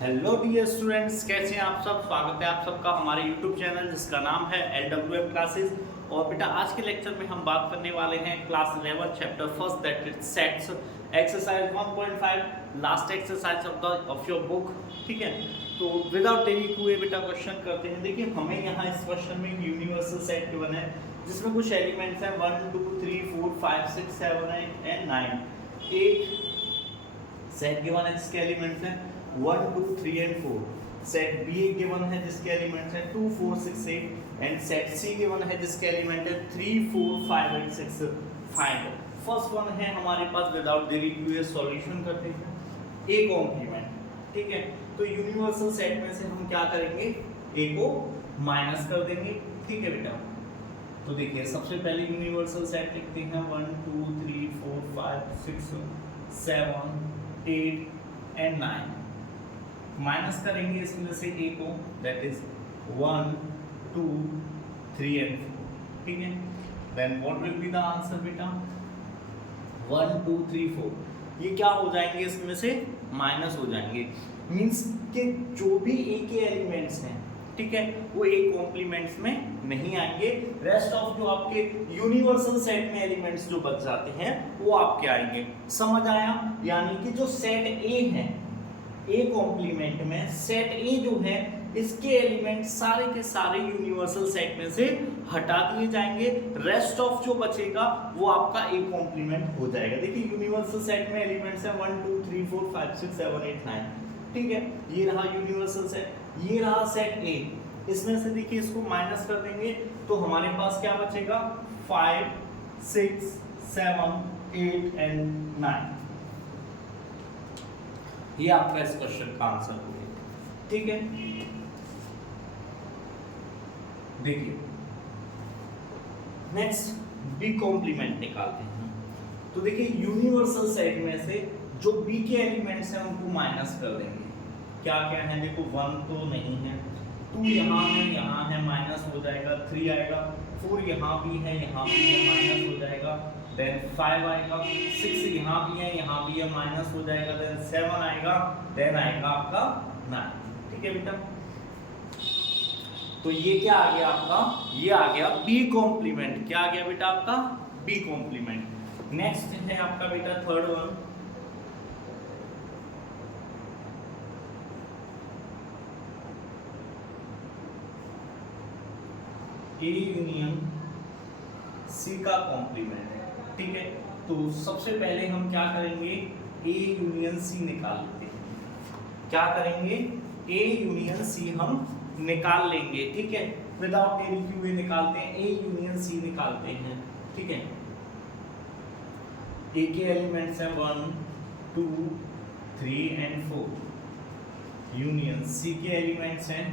Hello dear students, कैसे हैं आप सब। स्वागत है आप सबका हमारे यूट्यूब चैनल जिसका नाम है LWM क्लासेस। और बेटा आज के लेक्चर में हम बात करने वाले हैं class 11 chapter first that is sets exercise 1.5 last exercise of your book. ठीक है, तो विदाउट देरी हुए बेटा क्वेश्चन करते हैं। देखिए हमें यहाँ इस क्वेश्चन में यूनिवर्सल सेट गिवन है जिसमें कुछ एलिमेंट्स हैं 1 2 3 4 5 6 7 8 एंड 9। एक सेट गिवन है जिसके एलिमेंट्स हैं 1 2 3 एंड 4। सेट बी गिवन है जिसके एलिमेंट्स हैं 2 4 6 8 एंड सेट सी गिवन है जिसके एलिमेंट है 3 4 5 8 6 फाइंड। फर्स्ट वन है हमारे पास, विदाउट देरी हुए सॉल्यूशन करते हैं ए कॉम्प्लीमेंट। ठीक है, तो यूनिवर्सल सेट में से हम क्या करेंगे, ए को माइनस कर देंगे। ठीक है बेटा, तो देखिए सबसे पहले यूनिवर्सल सेट लिखते हैं 1 2 3 4 5 6 7 8 एंड 9। माइनस करेंगे इसमें से ए को, दैट इज 1 2 3 एंड 4। ठीक है, then what will be the answer बेटा, 1 2 3 4 ये क्या हो जाएंगे, इसमें से माइनस हो जाएंगे। मींस कि जो भी ए के एलिमेंट्स हैं, ठीक है, वो ए कॉम्प्लीमेंट्स में नहीं आएंगे। रेस्ट ऑफ जो आपके यूनिवर्सल सेट में एलिमेंट्स जो बच जाते हैं वो आपके आएंगे। समझ आया? यानी कि जो सेट ए है, ए कॉम्प्लीमेंट में सेट ए जो है इसके एलिमेंट सारे के सारे यूनिवर्सल सेट में से हटा दिए जाएंगे। रेस्ट ऑफ जो बचेगा वो आपका ए कॉम्प्लीमेंट हो जाएगा। देखिए यूनिवर्सल सेट में एलिमेंट्स है 1 2 3 4 5 6 7 8 9। ठीक है, ये रहा यूनिवर्सल सेट, ये रहा सेट ए। इसमें से देखिए इसको माइनस कर देंगे तो हमारे पास क्या बचेगा, 5 6 7 8 एंड 9। ये आपका इस क्वेश्चन का आंसर हो गया। ठीक है, देखिए नेक्स्ट बी कॉम्प्लीमेंट निकालते हैं। तो देखिए यूनिवर्सल सेट में से जो बी के एलिमेंट्स हैं उनको माइनस कर देंगे। क्या क्या है, देखो 1 तो नहीं है, 2 यहाँ है माइनस हो जाएगा, 3 आएगा, 4 यहाँ भी है माइनस हो जाएगा, देन 5 आएगा, 6 यहाँ भी है माइनस हो जाएगा, देन 7 आएगा, देन आएगा आपका 9। ठीक है बेटा, तो ये क्या आ गया आपका, ये आ गया बी कॉम्प्लीमेंट। क्या आ गया बेटा आपका, बी कॉम्प्लीमेंट। नेक्स्ट है आपका बेटा third one, A union C का कॉम्प्लीमेंट है। ठीक है, तो सबसे पहले हम क्या करेंगे, ए यूनियन सी निकाल लेते हैं। क्या करेंगे, ए यूनियन सी हम निकाल लेंगे। ठीक है, विदाउट देरी हुए निकालते हैं, ए यूनियन सी निकालते हैं। ठीक है, ए के एलिमेंट्स हैं 1 2 3 एंड 4। यूनियन सी के एलिमेंट्स हैं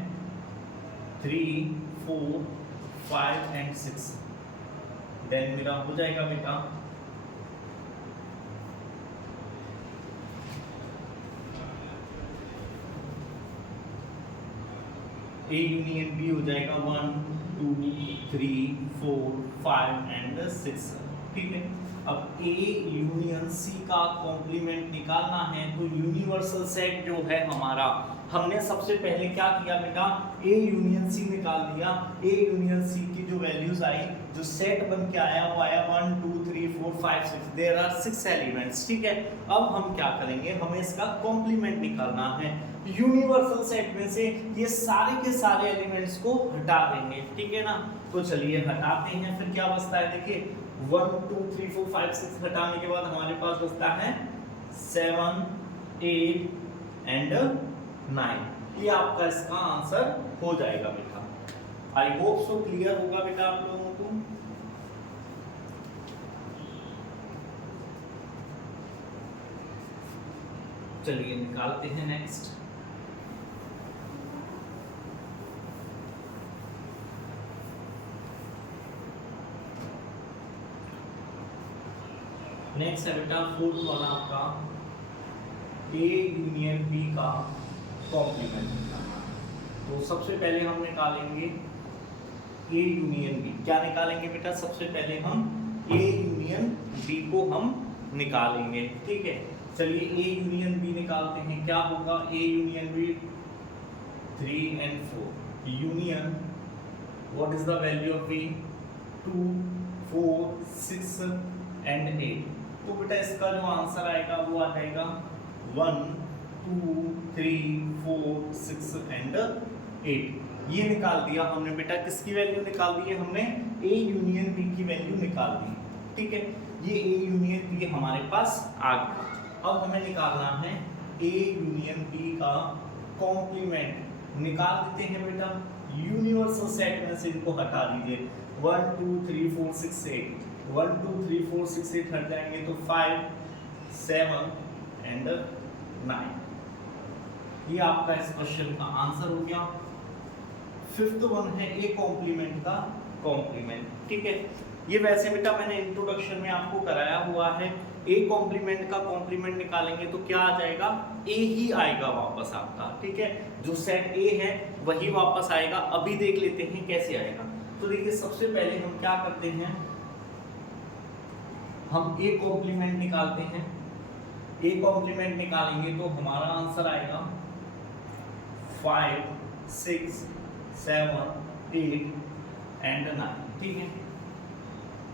3 4 5 एंड 6। देन मेरा हो जाएगा बेटा ए यूनियन बी हो जाएगा 1 2 3 4 5 एंड 6। ठीक है, अब ए यूनियन सी का कॉम्प्लीमेंट निकालना है तो यूनिवर्सल सेट जो है हमारा, हमने सबसे पहले क्या किया बेटा, ए यूनियन सी निकाल दिया। ए यूनियन सी की जो वैल्यूज आई, जो सेट बन के आया वो आया 1 2 3 4 5 6। There are 6 elements. ठीक है, अब हम क्या करेंगे, हमें इसका कॉम्प्लीमेंट निकालना है। यूनिवर्सल सेट में से ये सारे के सारे एलिमेंट्स को हटा देंगे। ठीक है ना, तो चलिए हटाते हैं। फिर क्या बचता है, देखिए 1 2 3 4 5 6 हटाने के बाद हमारे पास बचता है 7 8 एंड 9। ये आपका इसका आंसर हो जाएगा बेटा। आई होप सो क्लियर होगा बेटा आप लोगों को। चलिए निकालते हैं नेक्स्ट। नेक्स्ट है बेटा फोर्थ वाला आपका, ए यूनियन बी का कॉम्प्लीमेंट निकालना। तो सबसे पहले हम निकालेंगे ए यूनियन बी। क्या निकालेंगे बेटा, सबसे पहले हम ए यूनियन बी को हम निकालेंगे। ठीक है, चलिए ए यूनियन बी निकालते हैं। क्या होगा, A union B 3 and 4 union what is the value of B 2 4 6 and 8। तो बेटा इसका जो आंसर आएगा वो आ जाएगा 1 2 3 4 6 and 8। ये निकाल दिया हमने बेटा, किसकी वैल्यू निकाल दी है हमने, A यूनियन B की वैल्यू निकाल दी। ठीक है, ये A यूनियन B हमारे पास आ गया। अब हमें निकालना है A यूनियन B का कॉम्प्लीमेंट। निकाल देते हैं बेटा, यूनिवर्सल सेट में से इनको हटा दीजिए। 1 2 3 4 6 8 1 2 3 4 6 8 हट जाएंगे तो 5 7 and 9। ये आपका इस क्वेश्चन का आंसर हो गया। फिफ्थ वन है ए कॉम्प्लीमेंट का कॉम्प्लीमेंट। ठीक है, ये वैसे बेटा मैंने इंट्रोडक्शन में आपको कराया हुआ है। ए कॉम्प्लीमेंट का कॉम्प्लीमेंट निकालेंगे तो क्या आ जाएगा, ए ही आएगा वापस आपका। ठीक है, जो सेट ए है वही वापस आएगा। अभी देख लेते हैं कैसे आएगा। तो देखिए सबसे पहले हम क्या करते हैं, हम ए कॉम्प्लीमेंट निकालते हैं। ए कॉम्प्लीमेंट निकालेंगे तो हमारा आंसर आएगा 5 6 7 8 and 9। ठीक है,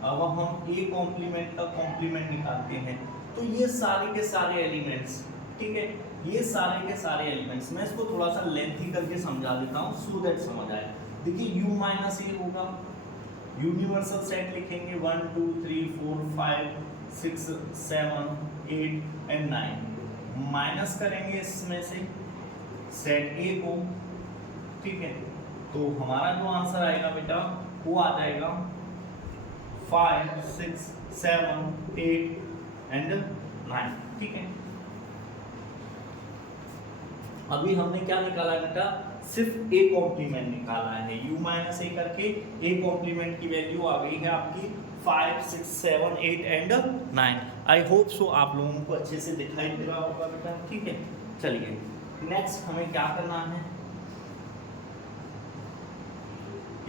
अब हम ए कॉम्प्लीमेंट का कॉम्प्लीमेंट निकालते हैं तो ये सारे के सारे एलिमेंट्स, ठीक है, ये सारे के सारे एलिमेंट्स, मैं इसको थोड़ा सा लेंथी करके समझा देता हूँ सो दैट समझ आए। देखिए u माइनस ए होगा, यूनिवर्सल सेट लिखेंगे 1 2 3 4 5 6 7 8 and 9। माइनस करेंगे इसमें से सेट ए को। ठीक है, तो हमारा जो आंसर आएगा बेटा वो आ जाएगा 5 6 7 8 and 9। ठीक है, अभी हमने क्या निकाला बेटा, सिर्फ ए कॉम्प्लीमेंट निकाला है। u माइनस ए करके ए कॉम्प्लीमेंट की वैल्यू आ गई है आपकी 5 6 7 8 and 9। आई होप सो आप लोगों को अच्छे से दिखाई दे रहा होगा बेटा। ठीक है, चलिए नेक्स्ट हमें क्या करना है,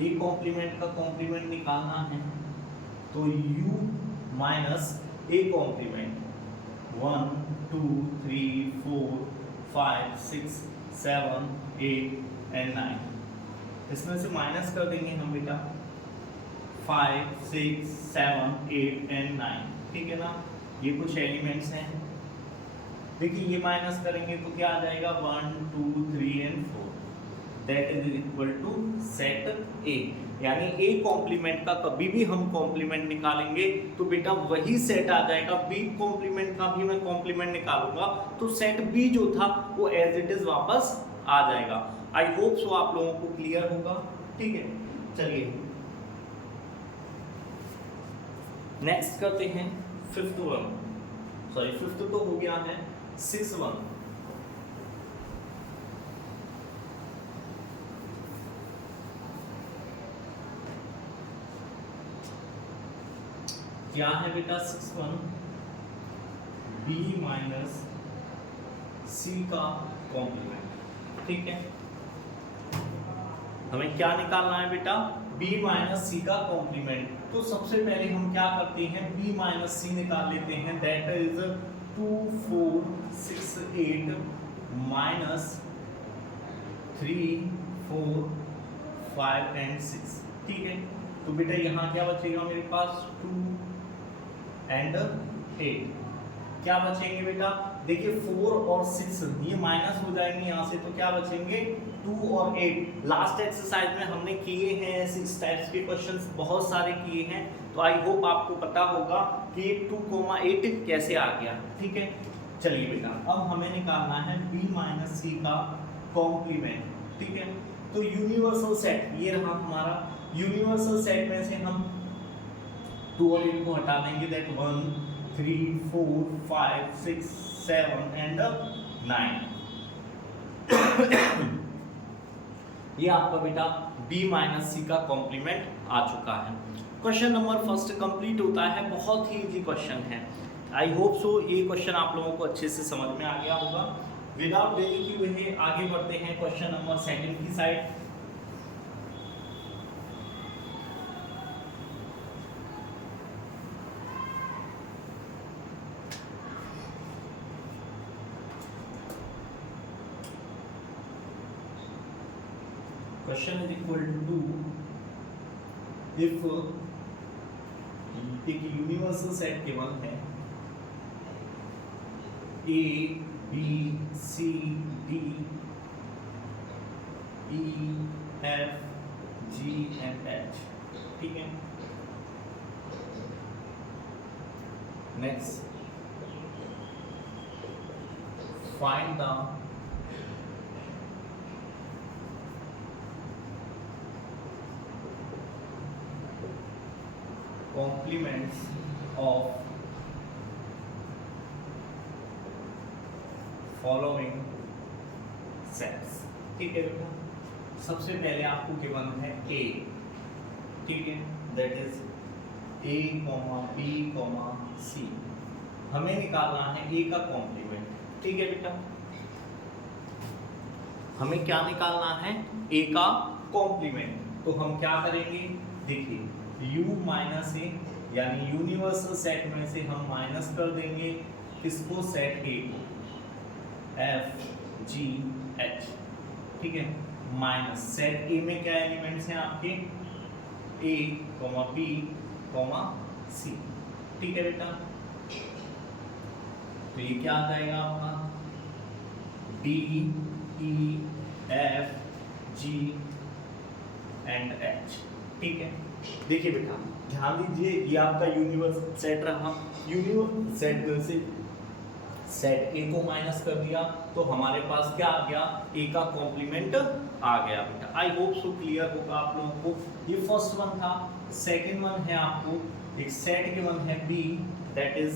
ए कॉम्प्लीमेंट का कॉम्प्लीमेंट निकालना है। तो u minus A complement 1 2 3 4 5 6 7 8 and 9, इसमें से माइनस कर देंगे हम बेटा 5 6 7 8 and 9। ठीक है ना, ये कुछ एलिमेंट्स हैं। देखिए ये माइनस करेंगे तो क्या आ जाएगा 1 2 3 and 4, that is equal to set A. यानी ए कॉम्प्लीमेंट का कभी भी हम कॉम्प्लीमेंट निकालेंगे तो बेटा वही सेट आ जाएगा। बी कॉम्प्लीमेंट का भी मैं कॉम्प्लीमेंट निकालूंगा तो सेट बी जो था वो एज इट इज वापस आ जाएगा। आई होप सो आप लोगों को क्लियर होगा। ठीक है, चलिए नेक्स्ट करते हैं फिफ्थ तो हो गया है 6 1। क्या है बेटा 6 1, b माइनस सी का कॉम्प्लीमेंट। ठीक है, हमें क्या निकालना है बेटा, b माइनस सी का कॉम्प्लीमेंट। तो सबसे पहले हम क्या करते हैं, b माइनस सी निकाल लेते हैं, दैट इज 2 4 6 8 माइनस 3 4 5 and 6। ठीक है, तो बेटा यहाँ क्या बचेगा मेरे पास 2 and 8। क्या बचेंगे बेटा, देखिए 4 और 6 ये माइनस हो जाएंगे यहाँ से, तो क्या बचेंगे 2 और 8। लास्ट एक्सरसाइज में हमने किए हैं 6 टाइप्स के क्वेश्चंस, बहुत सारे किए हैं। तो आई होप आपको पता होगा कि 2,8 कैसे आ गया। ठीक है, चलिए बेटा अब हमें निकालना है b माइनस सी का कॉम्प्लीमेंट। ठीक है, तो यूनिवर्सल सेट ये रहा हमारा। यूनिवर्सल सेट में से हम 2 और 8 को हटा देंगे, दैट 1 3 4 5 6 7 and 9। ये आपका बेटा b माइनस सी का कॉम्प्लीमेंट आ चुका है। क्वेश्चन नंबर फर्स्ट कंप्लीट होता है, बहुत ही इजी क्वेश्चन है। आई होप सो ये क्वेश्चन आप लोगों को अच्छे से समझ में आ गया होगा। विदाउट देरी की वजह आगे बढ़ते हैं क्वेश्चन नंबर सेकंड की side. Question is equal to if एक यूनिवर्सल सेट केवल है A B C D E F G and H, ठीक है। Next, find the complements of following sets, ठीक है बेटा। सबसे पहले आपको गिवन है a, ठीक है, that is a, b, c। हमें निकालना है a का कॉम्प्लीमेंट, ठीक है बेटा। हमें क्या निकालना है? a का कॉम्प्लीमेंट। तो हम क्या करेंगे, देखिए u माइनस ए, यानी यूनिवर्सल सेट में से हम माइनस कर देंगे किसको? सेट ए को, एफ जी एच, ठीक है। माइनस सेट ए में क्या एलिमेंट्स हैं आपके? ए, बी, सी, ठीक है बेटा। तो ये क्या आ जाएगा आपका? D E F G and H, ठीक है। देखिए बेटा, ध्यान दीजिए, ये आपका यूनिवर्सल सेट रहा। यूनिवर्सल सेट में से सेट ए को माइनस कर दिया तो हमारे पास क्या आ गया? ए का कॉम्प्लीमेंट आ गया बेटा। आई होप सो क्लियर होगा आप लोगों को। ये फर्स्ट वन था। सेकंड वन है आपको एक सेट गिवन है B, that is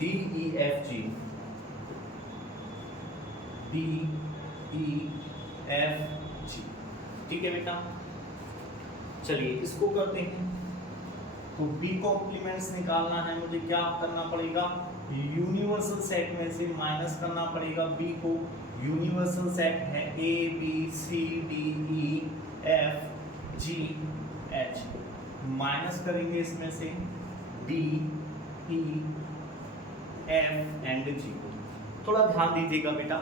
D E F G, D E F G, ठीक है बेटा। चलिए इसको करते हैं। तो बी कॉम्प्लीमेंट्स निकालना है मुझे, क्या करना पड़ेगा? यूनिवर्सल सेट में से माइनस करना पड़ेगा बी को। यूनिवर्सल सेट है A B C D E F G H, minus करेंगे इसमें से D E F and G को। थोड़ा ध्यान दीजिएगा बेटा,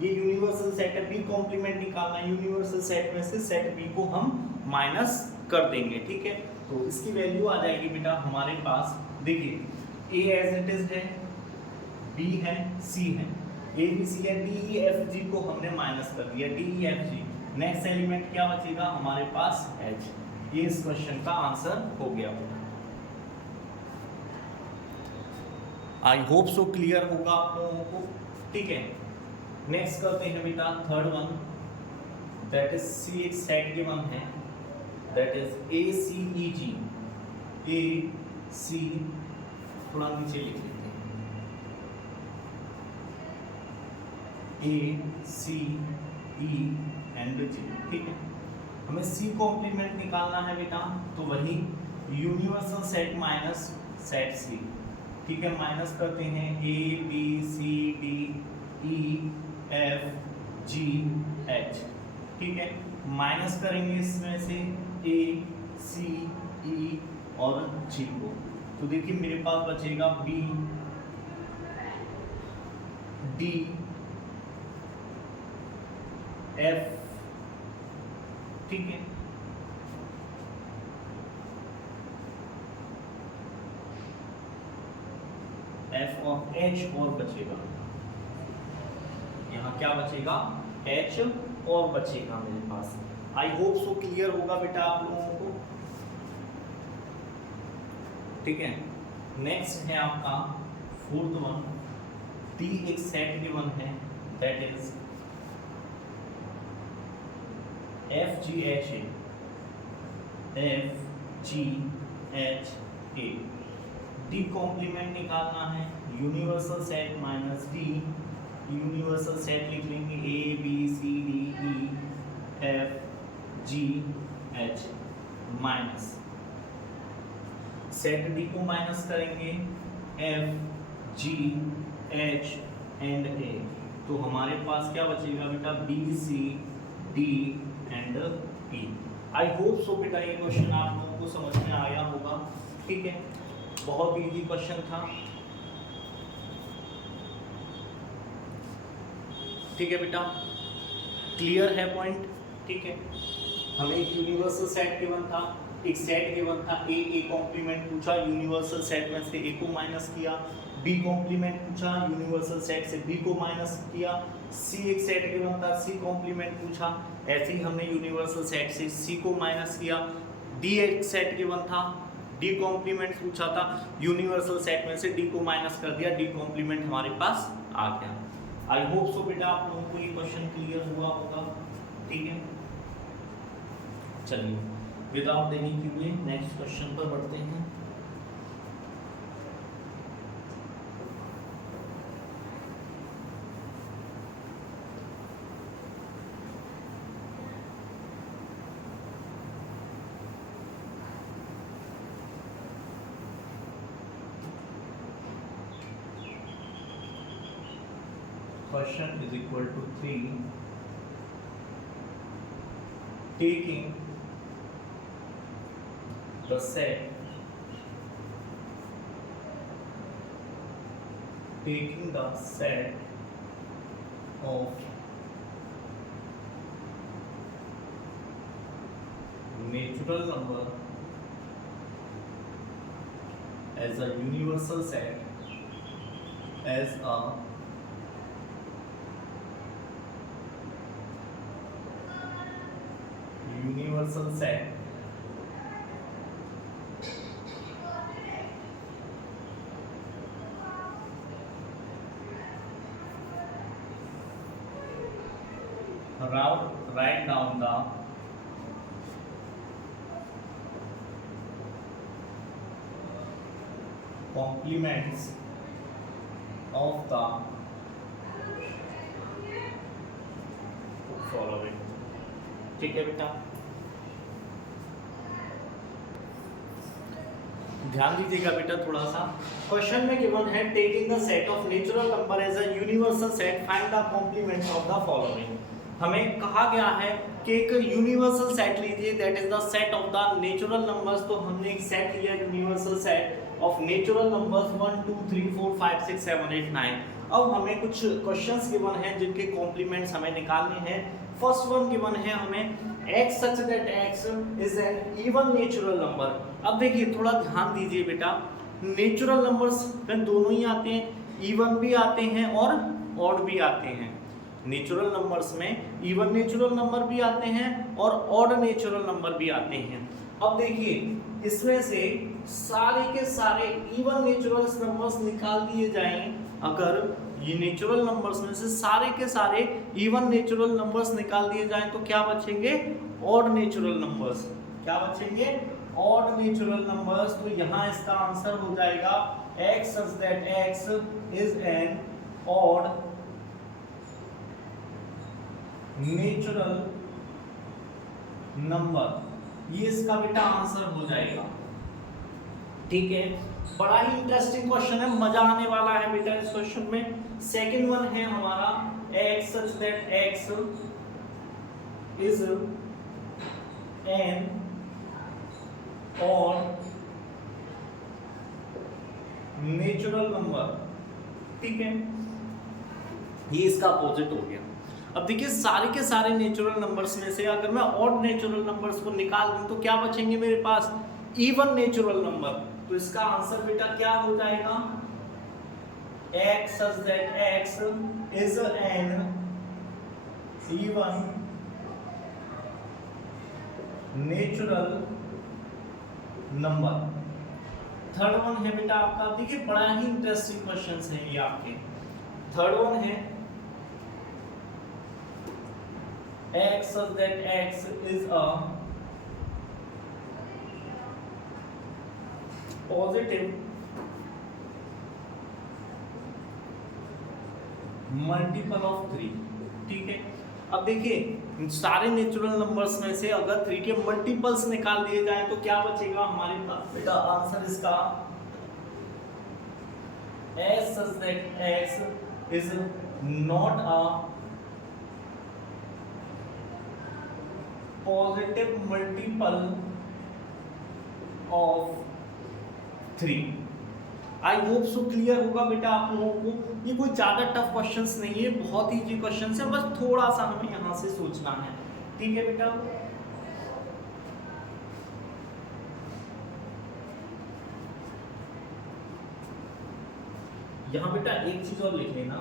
ये यूनिवर्सल सेट है, बी कॉम्प्लीमेंट निकालना है। यूनिवर्सल सेट में से सेट बी को हम माइनस कर देंगे, ठीक है। तो इसकी वैल्यू आ जाएगी बेटा हमारे पास, देखिए ए एज इट इज है, बी है, सी है, ए बी सी है, डी ई एफ जी को हमने माइनस कर दिया, डी ई एफ जी। नेक्स्ट एलिमेंट क्या बचेगा हमारे पास? एच। ये इस क्वेश्चन का आंसर हो गया बेटा। आई होप सो क्लियर होगा आप लोगों को, ठीक है। नेक्स्ट करते हैं बेटा third one, that is C. एक सेट गिवन है, that is A C E G, A C, थोड़ा नीचे लिख लेते हैं, ए सी ई एंड जी, ठीक है। हमें सी कॉम्प्लीमेंट निकालना है बेटा, तो वही universal set minus set C, ठीक है। माइनस करते हैं A B C D E F G H, ठीक है। माइनस करेंगे इसमें से ए सी ई और जी को, तो देखिए मेरे पास बचेगा बी डी एफ, ठीक है। एफ और एच और बचेगा, यहाँ क्या बचेगा? एच और बचेगा मेरे पास। आई होप सो क्लियर होगा बेटा आप लोगों को, ठीक है। नेक्स्ट है आपका फोर्थ वन, डी एक सेट गिवन है, that is F G H A, F G H A. D complement निकालना है, universal set minus D, universal set लिख लेंगे A B C D E F G H, minus set D को minus करेंगे F G H and A, तो हमारे पास क्या बचेगा बेटा? B C D and E. I hope so बेटा ये क्वेश्चन आप लोगों को समझ में आया होगा, ठीक है। बहुत इजी क्वेश्चन था। ठीक है बेटा, क्लियर है पॉइंट? ठीक है, हमें एक यूनिवर्सल सेट गिवन था, एक सेट गिवन था, ए कॉम्प्लीमेंट पूछा, यूनिवर्सल सेट में से ए को माइनस किया, बी कॉम्प्लीमेंट पूछा, यूनिवर्सल सेट से बी को माइनस किया, सी एक सेट गिवन था, सी कॉम्प्लीमेंट पूछा, ऐसे ही हमने यूनिवर्सल सेट से सी को माइनस किया, डी एक सेट गिवन था, डी कॉम्प्लीमेंट पूछा था, यूनिवर्सल सेट में से डी को माइनस कर दिया, डी कॉम्प्लीमेंट हमारे पास आ गया। आई होप सो बेटा आप लोगों को ये क्वेश्चन क्लियर हुआ होगा। ठीक है, चलिए without any Q next question पर बढ़ते हैं। Question is equal to 3. Taking the set of natural number as a universal set, as a universal set write down the complements of the following। ठीक है बेटा, ध्यान दीजिएगा बेटा थोड़ा सा। क्वेश्चन में गिवन है taking the set of natural number as a universal set find the complements of the following. हमें कहा गया है कि एक यूनिवर्सल सेट लीजिए, that is the set of the natural numbers. तो हमने एक सेट लिया universal set of natural numbers 1 2 3 4 5 6 7 8 9। अब हमें कुछ क्वेश्चंस गिवन हैं जिनके कॉम्प्लीमेंट्स हमें निकालने हैं। फर्स्ट वन गिवन है हमें x such that x is an even natural number। अब देखिए थोड़ा ध्यान दीजिए बेटा, नेचुरल नंबर्स में दोनों ही आते हैं, इवन भी आते हैं और ऑड भी आते हैं। नेचुरल नंबर्स में इवन नेचुरल नंबर भी आते हैं और ऑड नेचुरल नंबर भी आते हैं। अब देखिए इसमें से सारे के सारे इवन नेचुरल नंबर्स निकाल दिए जाएं, अगर ये नेचुरल नंबर्स में से सारे के सारे इवन नेचुरल नंबर्स निकाल दिए जाएं तो क्या बचेंगे? Odd natural numbers. क्या बचेंगे? Odd natural numbers. तो यहाँ इसका आंसर हो जाएगा x such that x is an odd natural number. ये इसका बेटा आंसर हो जाएगा। ठीक है, बड़ा ही इंटरेस्टिंग क्वेश्चन है, मजा आने वाला है बेटा इस क्वेश्चन में। सेकंड वन है हमारा x such that x is an odd natural number. ठीक है, ये इसका अपोजिट हो गया। अब देखिए सारे के सारे नेचुरल नंबर्स में से अगर मैं ऑड नेचुरल नंबर्स को निकाल दूं तो क्या बचेंगे मेरे पास? Even natural number. तो इसका आंसर बेटा क्या हो जाएगा? x such that x is an even natural number. Third one है बेटा आपका, देखिए बड़ा ही इंटरेस्टिंग क्वेश्चंस हैं ये आपके। थर्ड वन है x such that x is a positive multiple of 3। ठीक है, अब देखिए सारे नेचुरल नंबर्स में से अगर 3 के मल्टीपल्स निकाल दिए जाएं तो क्या बचेगा हमारे पास? बेटा आंसर इसका s such that x is not a positive multiple of 3। I hope so clear होगा बेटा आप लोगों को। ये कोई ज़्यादा टफ क्वेश्चंस नहीं है, बहुत इजी क्वेश्चंस है, बस थोड़ा सा हमें यहाँ से सोचना है। ठीक है बेटा, यहाँ बेटा एक चीज और लिख लेना,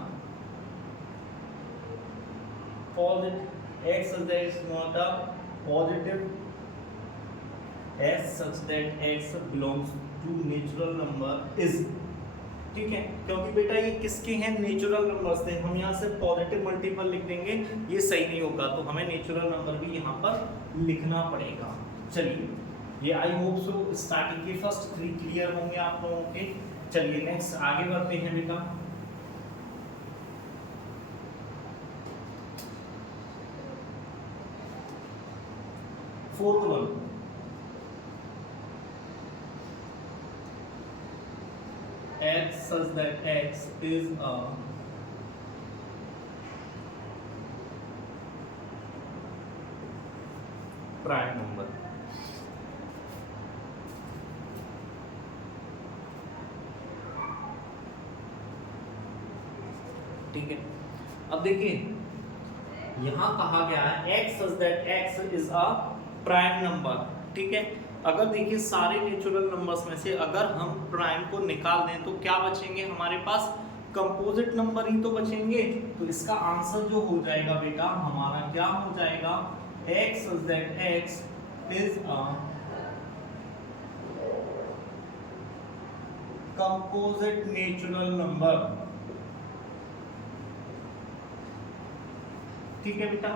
positive x such that it's not a positive s such that x belongs to natural number is, ठीक है, क्योंकि बेटा ये किसके हैं, नेचुरल नंबर्स थे, हम यहाँ से पॉजिटिव मल्टीपल लिख देंगे, ये सही नहीं होगा, तो हमें नेचुरल नंबर भी यहाँ पर लिखना पड़ेगा। चलिए, ये आई होप सो स्टार्टिंग के फर्स्ट 3 क्लियर होंगे आप लोगों के। चलिए नेक्स्ट आगे बढ़ते हैं बेटा। Fourth one, x such that x is a prime number। ठीक है, अब देखिए यहां कहा गया है x such that x is a prime number। ठीक है, अगर देखिए सारे नेचुरल नंबर्स में से अगर हम प्राइम को निकाल दें तो क्या बचेंगे हमारे पास, कंपोजिट नंबर ही तो बचेंगे। तो इसका आंसर जो हो जाएगा बेटा हमारा क्या हो जाएगा, x such that x is a composite natural number। ठीक है बेटा,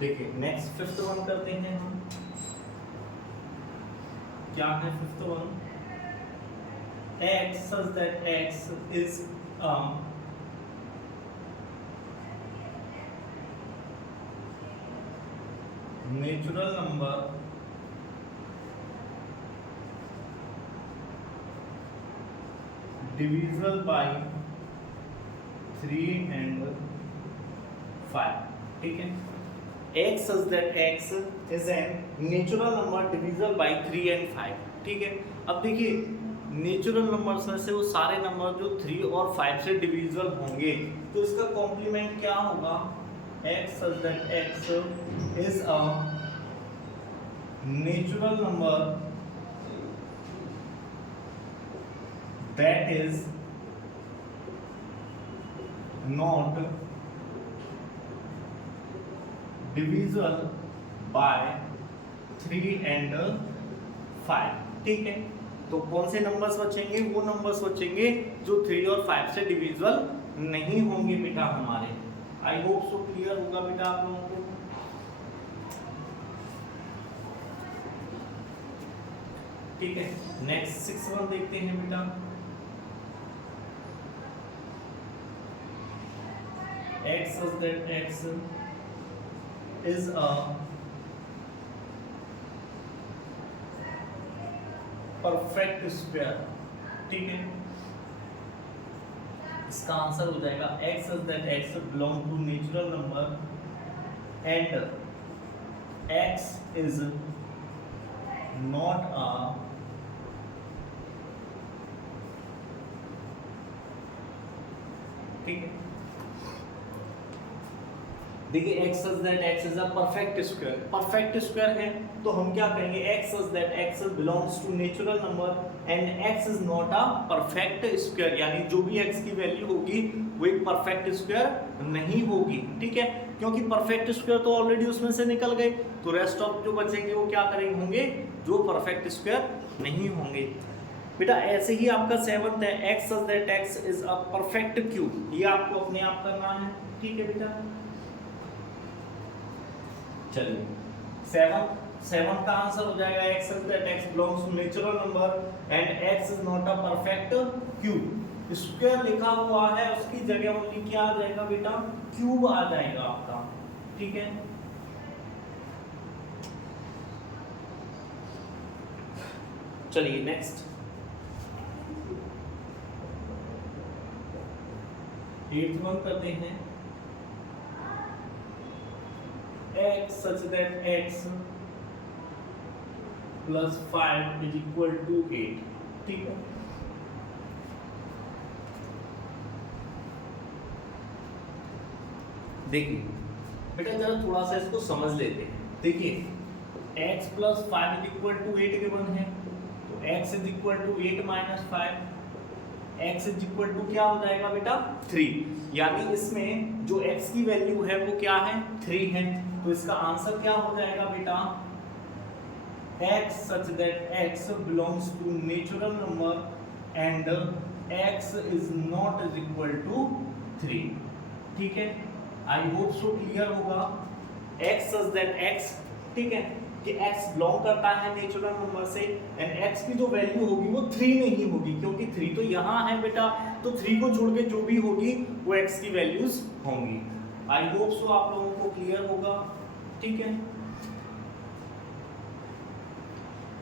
देखिए नेक्स्ट फिफ्थ वन करते हैं हम। क्या है fifth one, x such that x is natural number divisible by 3 and 5। ठीक है, x such that x is an natural number divisible by 3 and 5। ठीक है, अब देखिए नेचुरल नंबर्स में से वो सारे नंबर जो 3 और 5 से डिविजिबल होंगे तो इसका कॉम्प्लीमेंट क्या होगा, x such that x is a natural number that is not divisible by 3 and 5। ठीक है, तो कौन से नंबर्स बचेंगे, वो नंबर्स बचेंगे जो 3 और 5 से डिविजिबल नहीं होंगे बेटा हमारे। आई होप सो क्लियर होगा बेटा आप लोगों को। ठीक है, नेक्स्ट 6 वन देखते हैं बेटा। x such that x is a perfect square। ठीक है, इसका आंसर हो जाएगा x such that x belong to natural number and x is not a ठीक है, देखिए x such that x is a perfect square, perfect square है तो हम क्या कहेंगे, x such that x belongs to natural number and x is not a perfect square, यानी जो भी x की वैल्यू होगी वो एक परफेक्ट स्क्वायर नहीं होगी। ठीक है, क्योंकि परफेक्ट स्क्वायर तो ऑलरेडी उसमें से निकल गए, तो रेस्ट ऑफ जो बचेंगे वो क्या करेंगे होंगे, जो परफेक्ट स्क्वायर नहीं होंगे। बेटा ऐसे ही आपका 7th है, x such that x is a perfect cube, ये आपको अपने आप करना है। ठीक है बेटा, चलिए 7 का आंसर हो जाएगा x such that x belongs to natural number and x is not a perfect cube। Square लिखा हुआ है उसकी जगह ओनली क्या आ जाएगा बेटा, क्यूब आ जाएगा आपका। ठीक है, चलिए नेक्स्ट 8th वन करते हैं। x such that x plus 5 is equal to 8. ठीक है, देखिए बेटा जरा थोड़ा सा इसको समझ लेते हैं। देखिए x plus 5 is equal to 8 given है, तो x is equal to 8 minus 5, x is equal to क्या हो जाएगा बेटा 3, यानी इसमें जो x की वैल्यू है वो क्या है 3 है, तो इसका आंसर क्या हो जाएगा बेटा x such that x belongs to natural number and x is not is equal to 3। ठीक है, आई होप सो क्लियर होगा। x such that x, ठीक है, कि x बिलोंग करता है नेचुरल नंबर से एंड x की जो वैल्यू होगी वो 3 नहीं होगी, क्योंकि 3 तो यहाँ है बेटा, तो 3 को छोड़ के जो भी होगी वो x की वैल्यूज होंगी। आई होप सो आप लोगों को क्लियर होगा। ठीक है,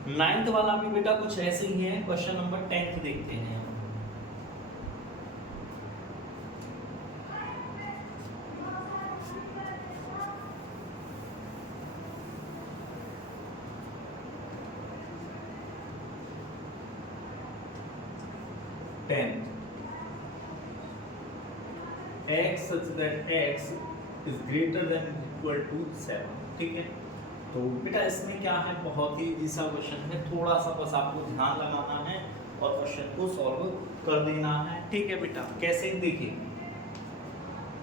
9th वाला भी बेटा कुछ ऐसे ही है। क्वेश्चन नंबर 10 देखते हैं। x such that x is greater than equal to 7। ठीक है, तो बेटा इसमें क्या है, बहुत ही इजी सा क्वेश्चन है, थोड़ा सा बस आपको ध्यान लगाना है और क्वेश्चन को सॉल्व कर देना है। ठीक है बेटा, कैसे देखिए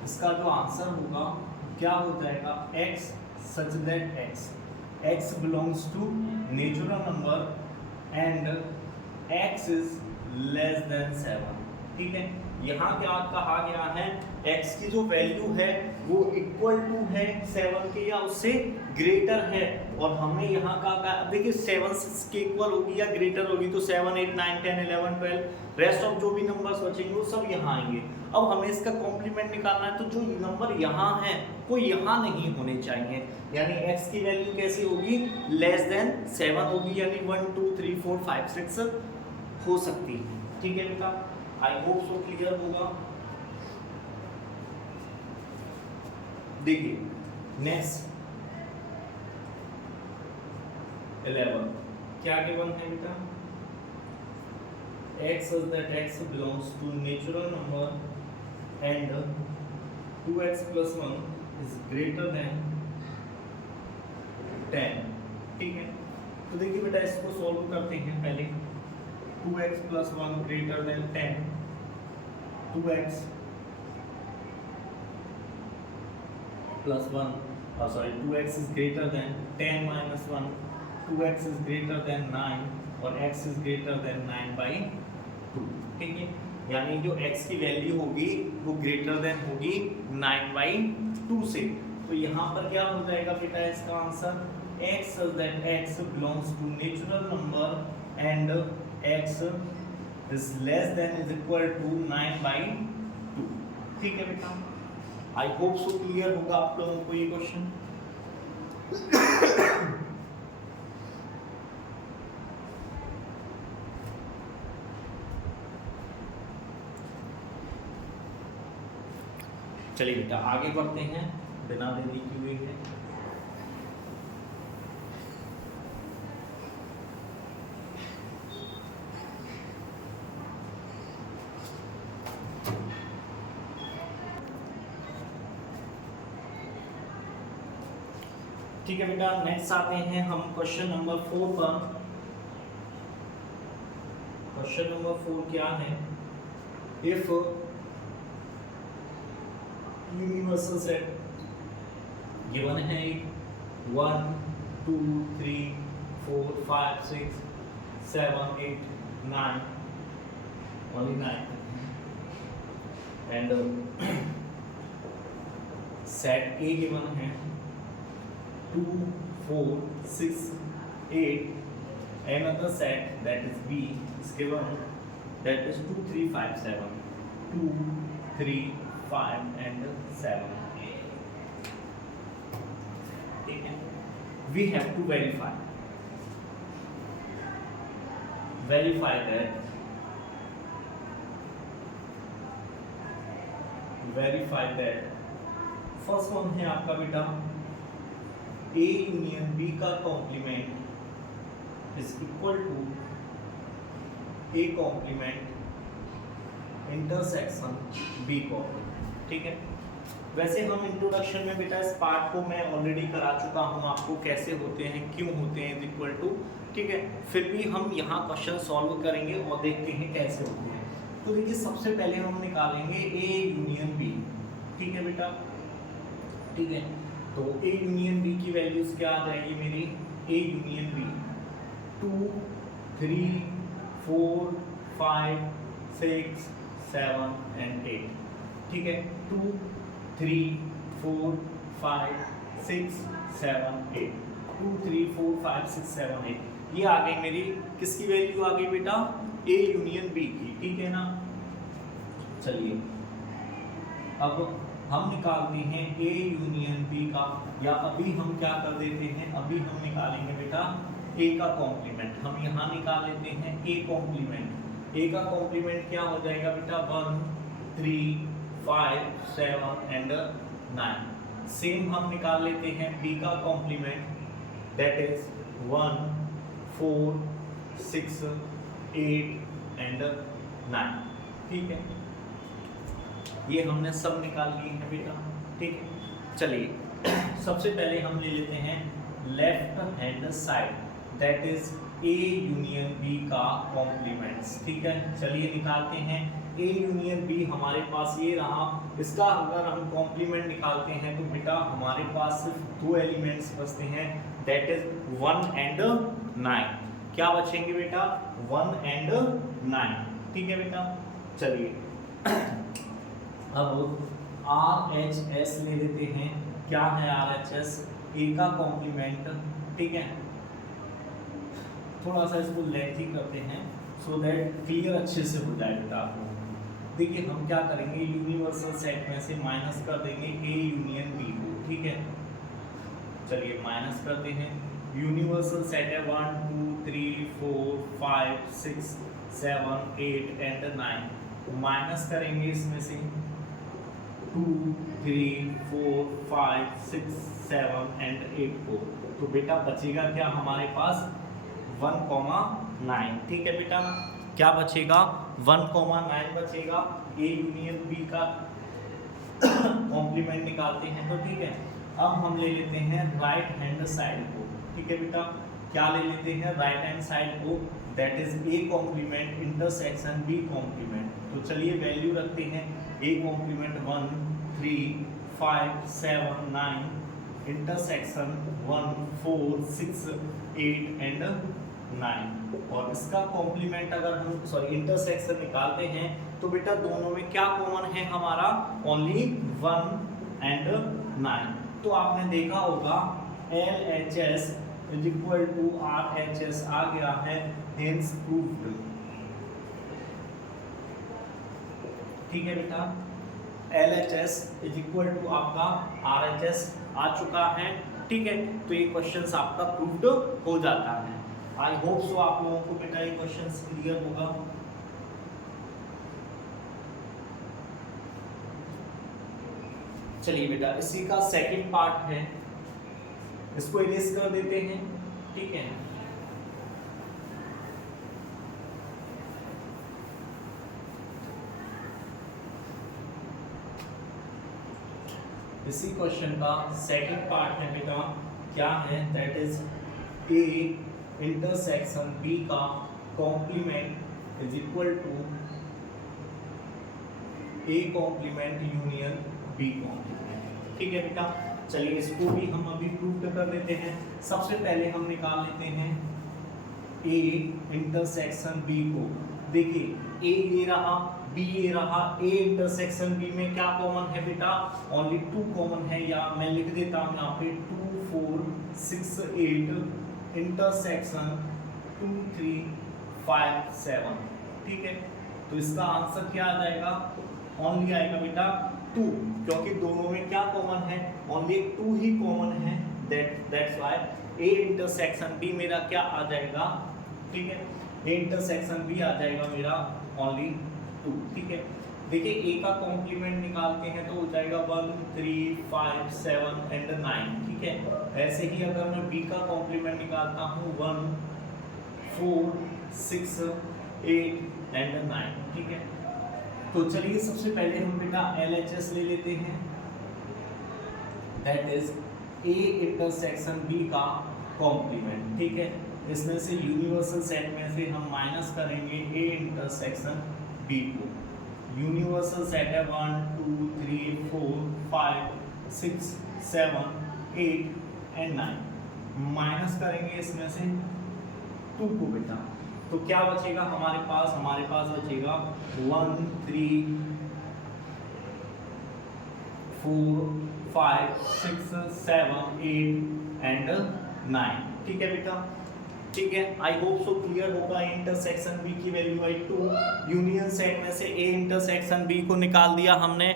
इसका जो आंसर होगा क्या हो जाएगा, x such that x belongs to natural number and x is less than 7। ठीक है, यहाँ क्या कहा गया है, x की जो वैल्यू है वो इक्वल टू है 7 के या उससे ग्रेटर है, और हमें यहाँ का देखिए 7 के इक्वल होगी या ग्रेटर होगी तो 7 8 9 10 11 12 रेस्ट ऑफ जो भी नंबर्स बचेंगे वो सब यहाँ आएंगे। अब हमें इसका कॉम्प्लीमेंट निकालना है, तो जो नंबर यहाँ है वो यहाँ नहीं होने चाहिए, यानी x की वैल्यू कैसी होगी, लेस देन 7 होगी, यानी 1 2 3 4 5 6 हो सकती है। ठीक है बेटा, आई होप सो क्लियर होगा। देखिए नेक्स्ट 11 क्या गिवन है बेटा, x such that x belongs to natural number and 2x plus 1 is greater than 10। ठीक है, तो देखिए बेटा इसको सॉल्व करते हैं। पहले 2x plus 1 greater than 10, 2x plus 1 2x is greater than 10 minus 1, 2x is greater than 9 और x is greater than 9 by 2। ठीक है, यानी जो x की वैल्यू होगी वो ग्रेटर देन होगी 9 by 2 से, तो यहाँ पर क्या हो जाएगा बेटा इसका answer, x such that x belongs to natural number and x is less than is equal to 9 by 2। ठीक है बेटा, आई होप सो क्लियर होगा आप लोगों को ये क्वेश्चन। चलिए बेटा आगे बढ़ते हैं, बिना देरी की हुई है। ठीक है बेटा, नेक्स्ट आते हैं हम क्वेश्चन नंबर 4 पर। क्वेश्चन नंबर 4 क्या है, इफ यूनिवर्सल सेट गिवन है 1 2 3 4 5 6 7 8 9 only 9 and set A given है 2 4 6 8, another set that is B is given that is 2 3 5 7 2 3 5 and 7। ठीक है, we have to verify that first one है आपका बेटा ए यूनियन बी का complement is equal to A complement intersection B complement. ठीक है, वैसे हम इंट्रोडक्शन में बेटा इस पार्ट को मैं ऑलरेडी करा चुका हूँ आपको, कैसे होते हैं, क्यों होते हैं, इज इक्वल टू। ठीक है, फिर भी हम यहाँ क्वेश्चन सॉल्व करेंगे और देखते हैं कैसे होते हैं। तो देखिए सबसे पहले हम निकालेंगे ए यूनियन बी। ठीक है बेटा, ठीक है, तो ए यूनियन बी की वैल्यूज क्या आ जाएगी मेरी, ए यूनियन बी 2 3 4 5 6 7 एंड 8। ठीक है, 2 3 4 5 6 7 8, 2 3 4 5 6 7 8, ये आ गई मेरी किसकी वैल्यू आ गई बेटा, ए यूनियन बी की। ठीक है ना, चलिए अब हम निकालते हैं ए यूनियन बी का, या अभी हम क्या कर देते हैं, अभी हम निकालेंगे बेटा ए का कॉम्प्लीमेंट। हम यहाँ निकाल लेते हैं ए कॉम्प्लीमेंट। ए का कॉम्प्लीमेंट क्या हो जाएगा बेटा, 1 3 5 7 एंड 9। सेम हम निकाल लेते हैं बी का कॉम्प्लीमेंट, दैट इज 1 4 6 8 एंड 9। ठीक है, ये हमने सब निकाल लिए हैं बेटा। ठीक है, चलिए सबसे पहले हम ले लेते हैं left hand side, that is A union B का कॉम्प्लीमेंट्स। ठीक है, चलिए निकालते हैं ए यूनियन बी। हमारे पास ये रहा, इसका अगर हम कॉम्प्लीमेंट निकालते हैं तो बेटा हमारे पास सिर्फ 2 एलिमेंट्स बचते हैं, दैट इज 1 एंड 9। क्या बचेंगे बेटा, 1 एंड 9। ठीक है बेटा, चलिए अब आर एच एस ले लेते हैं। क्या है आर एच एस, ए का कॉम्प्लीमेंट। ठीक है, थोड़ा सा इसको लेंथी करते हैं सो दैट क्लियर अच्छे से हो जाए बेटा आप लोगों को। देखिए हम क्या करेंगे, यूनिवर्सल सेट में से माइनस कर देंगे ए यूनियन बी को। ठीक है, चलिए माइनस करते हैं। यूनिवर्सल सेट है 1 2 3 4 5 6 7 8 एंड 9, तो माइनस करेंगे इसमें से 2 3 4 5 6 7 एंड 8 को, तो बेटा बचेगा क्या हमारे पास 1,9। ठीक है बेटा, क्या बचेगा 1,9 बचेगा। ए यूनियन बी का कॉम्प्लीमेंट निकालते हैं तो ठीक है। अब हम ले लेते हैं राइट हैंड साइड को। ठीक है बेटा, क्या ले लेते हैं राइट हैंड साइड को, that is A complement intersection B complement. तो चलिए वैल्यू रखते हैं, ए कॉम्प्लीमेंट 1 3 5 7 9 इंटरसेक्शन 1 4 6 8 एंड 9, और इसका कॉम्प्लीमेंट अगर हम इंटरसेक्शन निकालते हैं तो बेटा दोनों में क्या कॉमन है हमारा, ओनली 1 एंड 9। तो आपने देखा होगा LHS is equal to RHS आ गया है, हेंस प्रूव्ड। ठीक है बेटा, LHS इज इक्वल टू आपका RHS आ चुका है। ठीक है, तो ये क्वेश्चंस आपका प्रूव्ड हो जाता है। आई होप सो आप लोगों को बेटा ये क्वेश्चंस क्लियर होगा। चलिए बेटा, इसी का सेकंड पार्ट है, इसको इरेज कर देते हैं। ठीक है, इसी क्वेश्चन का सेकंड पार्ट है बेटा, क्या है, that is A intersection B का complement is equal to A complement union B complement. ठीक है बेटा, चलिए इसको भी हम अभी प्रूव कर देते हैं। सबसे पहले हम निकाल लेते हैं ए इंटरसेक्शन बी को। देखिए ए ये रहा, बी ये रहा, ए इंटरसेक्शन बी में क्या कॉमन है बेटा, ओनली 2 कॉमन है, या मैं लिख देता हूँ यहाँ पे 2 4 6 8 इंटरसेक्शन 2 3 5 7। ठीक है, तो इसका आंसर क्या आ जाएगा, ओनली आएगा बेटा 2, क्योंकि दोनों में क्या कॉमन है, ओनली 2 ही कॉमन है, that's why A intersection B मेरा क्या आ जाएगा। ठीक है, ए इंटरसेक्शन बी आ जाएगा मेरा ओनली 2। ठीक है, देखिए ए का कॉम्प्लीमेंट निकालते हैं तो हो जाएगा 1 3 5 7 एंड 9, ठीक है। ऐसे ही अगर मैं बी का कॉम्प्लीमेंट निकालता हूँ 1 4 6 8 एंड 9, ठीक है। तो चलिए सबसे पहले हम बेटा LHS ले लेते हैं, that is A intersection B का कॉम्प्लीमेंट, ठीक है। इसमें से यूनिवर्सल सेट में से हम माइनस करेंगे ए इंटरसेक्शन बी को। यूनिवर्सल सेट है 1 2 3 4 5 6 7 8 एंड 9, माइनस करेंगे इसमें से 2 को बेटा, तो क्या बचेगा हमारे पास बचेगा 1 3 4 5 6 7 8 एंड 9, ठीक है बेटा, ठीक है। आई होप सो क्लियर होगा। इंटरसेक्शन बी की वैल्यू आई 2, यूनियन सेट में से ए इंटरसेक्शन बी को निकाल दिया हमने,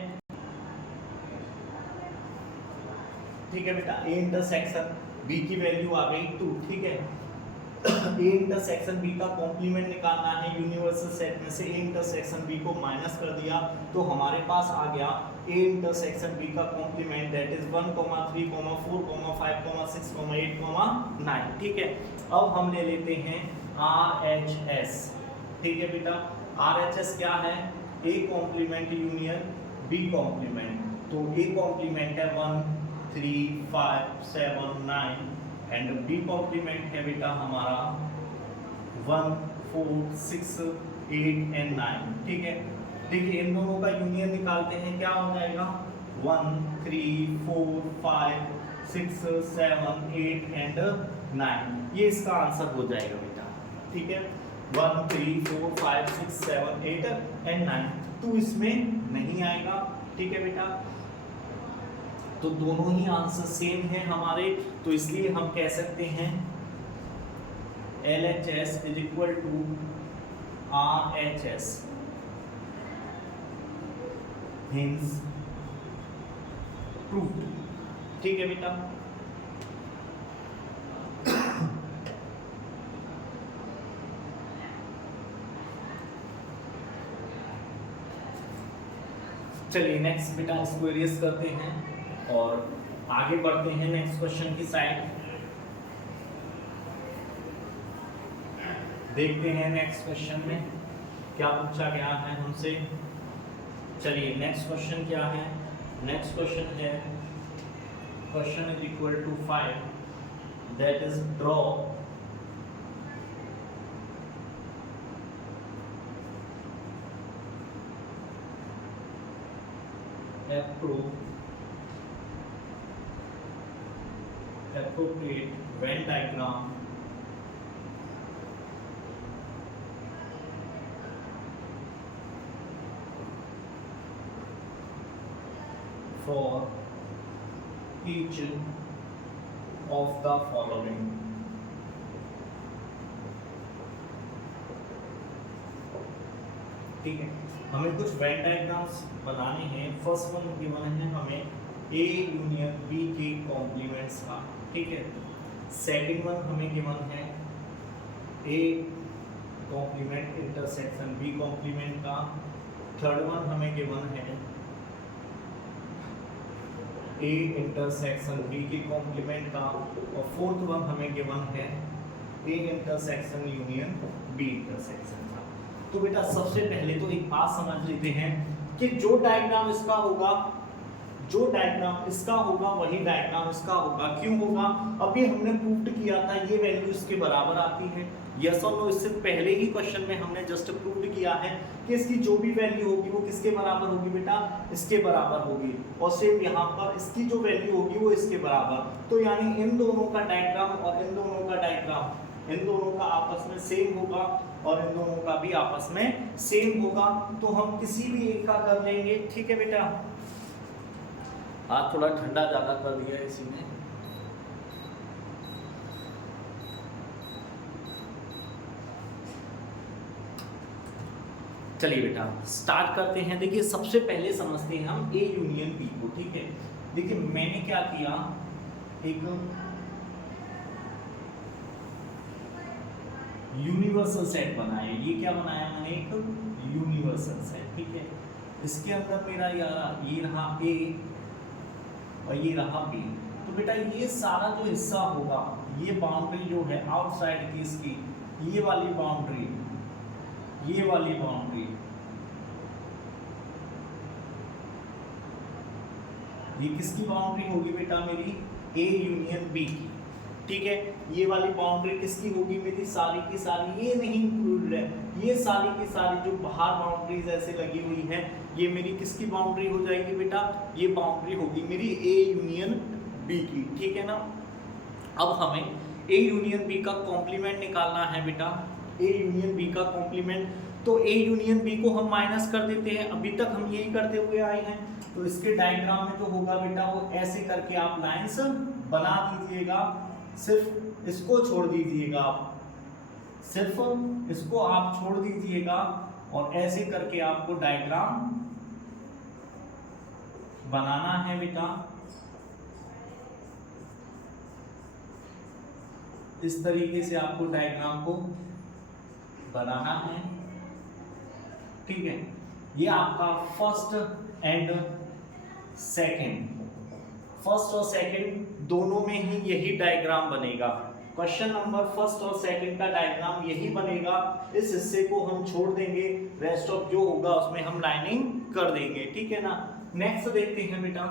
ठीक है बेटा। ए इंटरसेक्शन बी की वैल्यू आ गई 2, ठीक है। ए इंटरसेक्शन बी का कॉम्प्लीमेंट निकालना है यूनिवर्सल सेट में से ए इंटरसेक्शन बी को माइनस कर दिया तो हमारे पास आ गया ए इंटरसेक्शन बी का कॉम्प्लीमेंट, दैट इज 1 3 4 5 6 8 9, ठीक है। अब हम ले लेते हैं RHS, ठीक है बेटा। RHS क्या है? A complement union B complement, तो ए कॉम्प्लीमेंट है 1 3 5 7 9 एंड बी कॉम्प्लीमेंट है बेटा हमारा 1 4 6 8 एंड 9, ठीक है। देखिए इन दोनों का यूनियन निकालते हैं, क्या हो जाएगा 1 3 4 5 6 7 8 एंड 9, ये इसका आंसर हो जाएगा बेटा, ठीक है। 1 3 4 5 6 7 8 एंड 9, तो इसमें नहीं आएगा, ठीक है बेटा। तो दोनों ही आंसर सेम है हमारे, तो इसलिए हम कह सकते हैं LHS is equal to RHS, hence proved, ठीक है बेटा। चलिए नेक्स्ट बेटा इसको इरेज करते हैं और आगे बढ़ते हैं नेक्स्ट क्वेश्चन की साइड। देखते हैं नेक्स्ट क्वेश्चन में क्या पूछा गया है हमसे। चलिए नेक्स्ट क्वेश्चन क्या है? नेक्स्ट क्वेश्चन है question is equal to 5, that is draw appropriate Venn diagram for each of the following. ठीक है, हमें कुछ वेन डायग्राम्स बनाने हैं। फर्स्ट वन गिवन है हमें ए यूनियन बी के कॉम्प्लीमेंट्स का, ठीक है। सेकंड वन हमें गिवन है A complement intersection B complement का। थर्ड वन हमें गिवन है ए इंटरसेक्शन बी के कॉम्प्लीमेंट का। और फोर्थ वन हमें गिवन है A intersection union B intersection का। तो बेटा सबसे पहले तो एक बात समझ लेते हैं कि जो डायग्राम इसका होगा, जो डायग्राम इसका होगा वही डायग्राम इसका होगा। क्यों होगा? अभी हमने प्रूव किया था ये वैल्यू इसके बराबर आती है। यस और नो, इससे पहले ही क्वेश्चन में हमने जस्ट प्रूव किया है कि इसकी जो भी वैल्यू होगी वो किसके बराबर होगी बेटा? इसके बराबर होगी। और सेम यहाँ पर इसकी जो वैल्यू होगी वो इसके बराबर। तो यानी इन दोनों का डायग्राम और इन दोनों का डायग्राम, इन दोनों का आपस में सेम होगा और इन दोनों का भी आपस में सेम होगा। तो हम किसी भी एक का कर लेंगे, ठीक है बेटा। हाथ थोड़ा ठंडा ज्यादा कर दिया इसी में। चलिए बेटा स्टार्ट करते हैं। देखिए सबसे पहले समझते हैं हम ए यूनियन बी को, ठीक है। देखिए मैंने क्या किया, एक यूनिवर्सल सेट बनाया। ये क्या बनाया मैंने? एक यूनिवर्सल सेट, ठीक है। इसके अंदर मेरा ये रहा ए और ये रहा बी। तो बेटा ये सारा जो हिस्सा होगा, ये बाउंड्री जो है आउटसाइड की इसकी, ये वाली बाउंड्री, ये वाली बाउंड्री, ये किसकी बाउंड्री होगी बेटा? मेरी ए यूनियन बी की। ठीक है, ये वाली बाउंड्री किसकी होगी? मेरी सारी की सारी, ये नहीं इंक्लूडेड है, ये सारी की सारी जो बाहर बाउंड्रीज ऐसे लगी हुई हैं, ये मेरी किसकी बाउंड्री हो जाएगी बेटा? ये बाउंड्री होगी मेरी ए यूनियन बी की। ठीक है ना। अब हमें ए यूनियन बी का कॉम्प्लीमेंट निकालना है बेटा, ए यूनियन बी का कॉम्प्लीमेंट। तो ए यूनियन बी को हम माइनस कर देते हैं, अभी तक हम यही करते हुए आए हैं। तो इसके डायग्राम में जो होगा बेटा वो ऐसे करके आप लाइंस बना दीजिएगा, सिर्फ इसको छोड़ दीजिएगा, आप सिर्फ इसको आप छोड़ दीजिएगा और ऐसे करके आपको डायग्राम बनाना है बेटा। इस तरीके से आपको डायग्राम को बनाना है। ठीक है, ये आपका फर्स्ट एंड सेकंड, फर्स्ट और सेकंड दोनों में ही यही डायग्राम बनेगा। क्वेश्चन नंबर फर्स्ट और सेकंड का डायग्राम यही बनेगा। इस हिस्से को हम छोड़ देंगे, रेस्ट ऑफ जो होगा उसमें हम लाइनिंग कर देंगे। ठीक है ना। नेक्स्ट देखते हैं बेटा,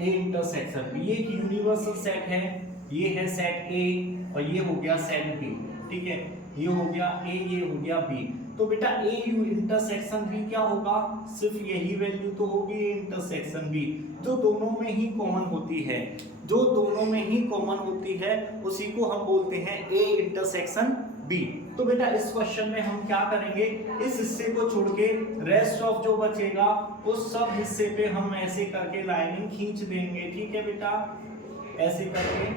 ए इंटरसेक्शन बी। ये एक यूनिवर्सल सेट है, ये है सेट ए और ये हो गया सेट बी। ठीक है, ये हो गया ए, ये हो गया बी। तो बेटा ए इंटरसेक्शन बी क्या होगा? सिर्फ यही वैल्यू तो होगी ए इंटरसेक्शन बी, जो दोनों में ही कॉमन होती है, जो दोनों में ही कॉमन होती है उसी को हम बोलते हैं ए इंटरसेक्शन बी। तो बेटा इस क्वेश्चन में हम क्या करेंगे? इस हिस्से को छोड़ के रेस्ट ऑफ जो बचेगा उस सब हिस्से पे हम ऐसे करके लाइनिंग खींच देंगे। ठीक है बेटा, ऐसे करके।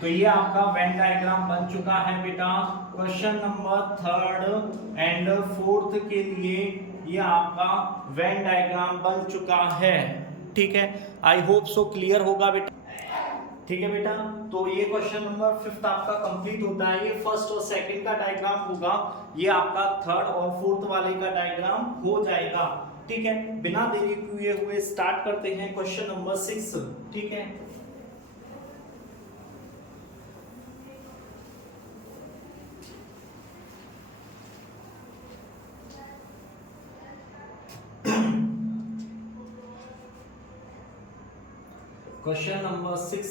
तो ये आपका वेन डायग्राम बन चुका है बेटा। Question number third and fourth के लिए ये आपका वेन डायग्राम बन चुका है। ठीक है, आई होप सो क्लियर होगा बेटा। ठीक है बेटा, तो ये क्वेश्चन नंबर फिफ्थ आपका कंप्लीट होता है। ये फर्स्ट और सेकंड का डायग्राम होगा, ये आपका थर्ड और फोर्थ वाले का डायग्राम हो जाएगा। ठीक है, बिना देरी किए हुए स्टार्ट करते हैं क्वेश्चन नंबर 6। ठीक है, question number 6,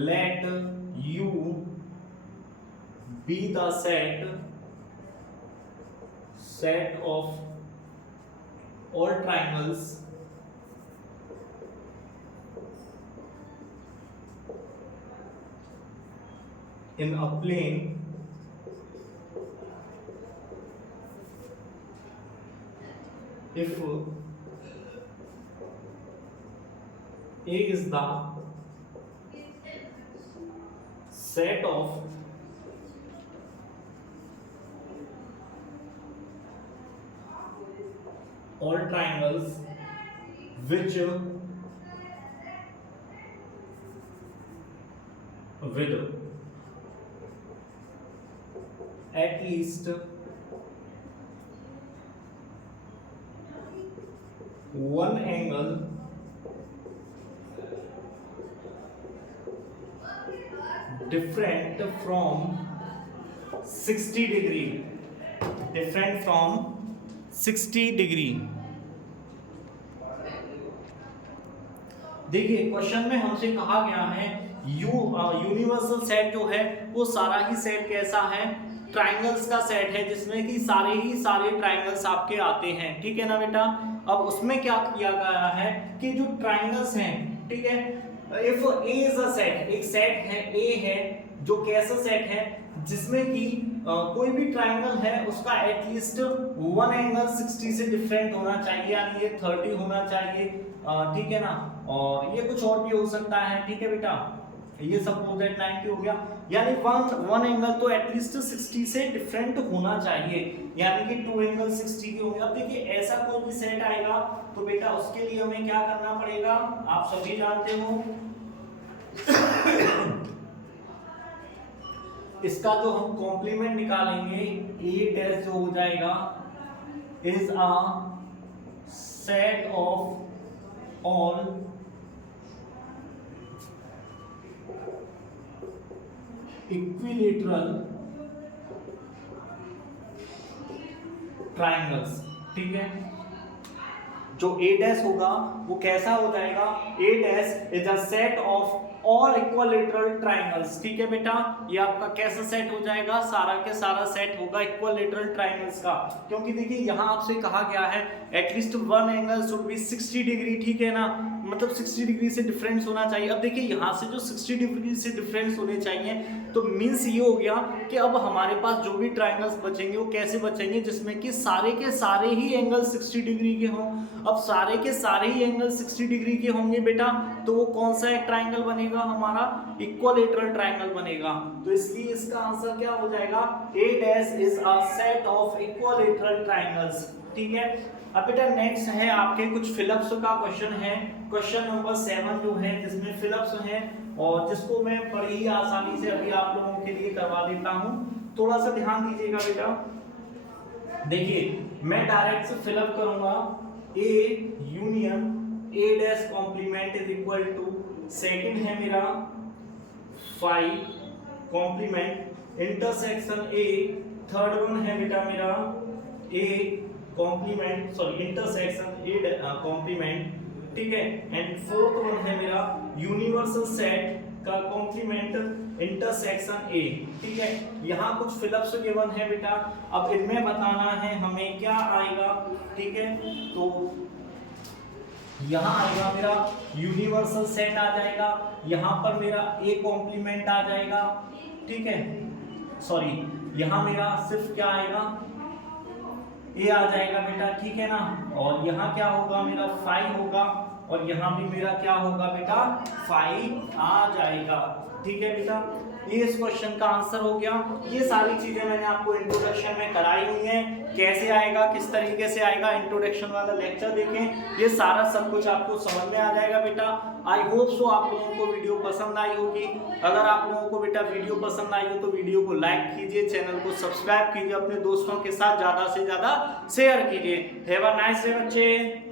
let U be the set of all triangles in a plane if A is the set of all triangles which with at least one angle different from 60 degree, different from 60 degree. देखिए question में हमसे कहा गया है universal set जो है वो सारा ही सेट कैसा है? ट्राइंगल्स का सेट है, जिसमें कि सारे ट्राइंगल्स आपके आते हैं। ठीक है ना बेटा। अब उसमें क्या किया गया है कि जो ट्राइंगल्स हैं, ठीक है, if A is a set, एक सेट है ए है जो कैसा सेट है जिसमें कि कोई भी ट्राइंगल है उसका एटलीस्ट वन एंगल 60 से डिफरेंट होना चाहिए, यानी ये 30 होना चाहिए। ठीक है ना, और ये कुछ और भी हो सकता है। ठीक है बेटा, ये सपोज दैट 90 हो गया, यानी वन एंगल तो एटलीस्ट 60 से डिफरेंट होना चाहिए, यानी कि टू एंगल 60 के होंगे। अब देखिए ऐसा कोई भी सेट आएगा तो बेटा उसके लिए हमें क्या करना पड़ेगा, आप सभी जानते हो इसका जो हम कॉम्प्लीमेंट निकालेंगे ए डैश जो हो जाएगा is a set of all equilateral triangles. ठीक है, जो ए डैश होगा वो कैसा हो जाएगा, A dash is a set of all equilateral triangles. ठीक है बेटा, ये आपका कैसा सेट हो जाएगा, सारा के सारा सेट होगा इक्विलेटरल ट्राइंगल्स का। क्योंकि देखिए यहाँ आपसे कहा गया है at least one angle should be 60 degree. ठीक है ना, मतलब 60 डिग्री से डिफरेंस होना चाहिए। अब देखिए यहाँ से जो 60 डिग्री से डिफरेंस होने चाहिए, तो मीन्स ये हो गया कि अब हमारे पास जो भी ट्राइंगल्स बचेंगे वो कैसे बचेंगे, जिसमें कि सारे के सारे ही एंगल 60 डिग्री के हों। अब सारे के सारे ही एंगल 60 डिग्री के होंगे बेटा, तो वो कौन सा एक ट्राइंगल बनेगा, हमारा इक्विलेटरल ट्राइंगल बनेगा। तो इसलिए इसका आंसर क्या हो जाएगा, A dash is a set of equilateral triangles. ठीक है, अब बेटा नेक्स्ट है आपके कुछ फिलअप्स का क्वेश्चन है, क्वेश्चन नंबर 7 जो है जिसमें फिलअप्स हैं और जिसको मैं बड़ी ही आसानी से अभी आप लोगों के लिए करवा देता हूं। थोड़ा सा ध्यान दीजिएगा बेटा। देखिए मैं डायरेक्ट से फिलअप करूंगा, A union A dash complement is equal to, second है मेरा 5 complement intersection A, third one है बेटा मेरा A complement sorry intersection A complement. ठीक है, एंड फोर्थ वन है मेरा यूनिवर्सल सेट का कॉम्प्लीमेंट इंटरसेक्शन ए। ठीक है, यहाँ कुछ फिलअप्स गिवन है बेटा, अब इनमें बताना है हमें क्या आएगा। ठीक है, तो यहाँ आएगा मेरा यूनिवर्सल सेट आ जाएगा, यहाँ पर मेरा ए कॉम्प्लीमेंट आ जाएगा। ठीक है, सॉरी यहाँ मेरा सिर्फ क्या आएगा, ए आ जाएगा बेटा। ठीक है ना, और यहाँ क्या होगा मेरा 5 होगा, और यहाँ भी मेरा क्या होगा बेटा 5 आ जाएगा। ठीक है बेटा, ये इस क्वेश्चन का आंसर हो गया। ये सारी चीजें मैंने आपको इंट्रोडक्शन में कराई हुई हैं, कैसे आएगा किस तरीके से आएगा, इंट्रोडक्शन वाला लेक्चर देखें, ये सारा सब कुछ आपको समझ में आ जाएगा बेटा। आई होप सो आप लोगों को वीडियो पसंद आई होगी। अगर आप लोगों को बेटा वीडियो पसंद आई हो तो वीडियो को लाइक कीजिए, चैनल को सब्सक्राइब कीजिए, अपने दोस्तों के साथ ज्यादा से ज्यादा शेयर कीजिए। हैव अ नाइस डे बच्चे।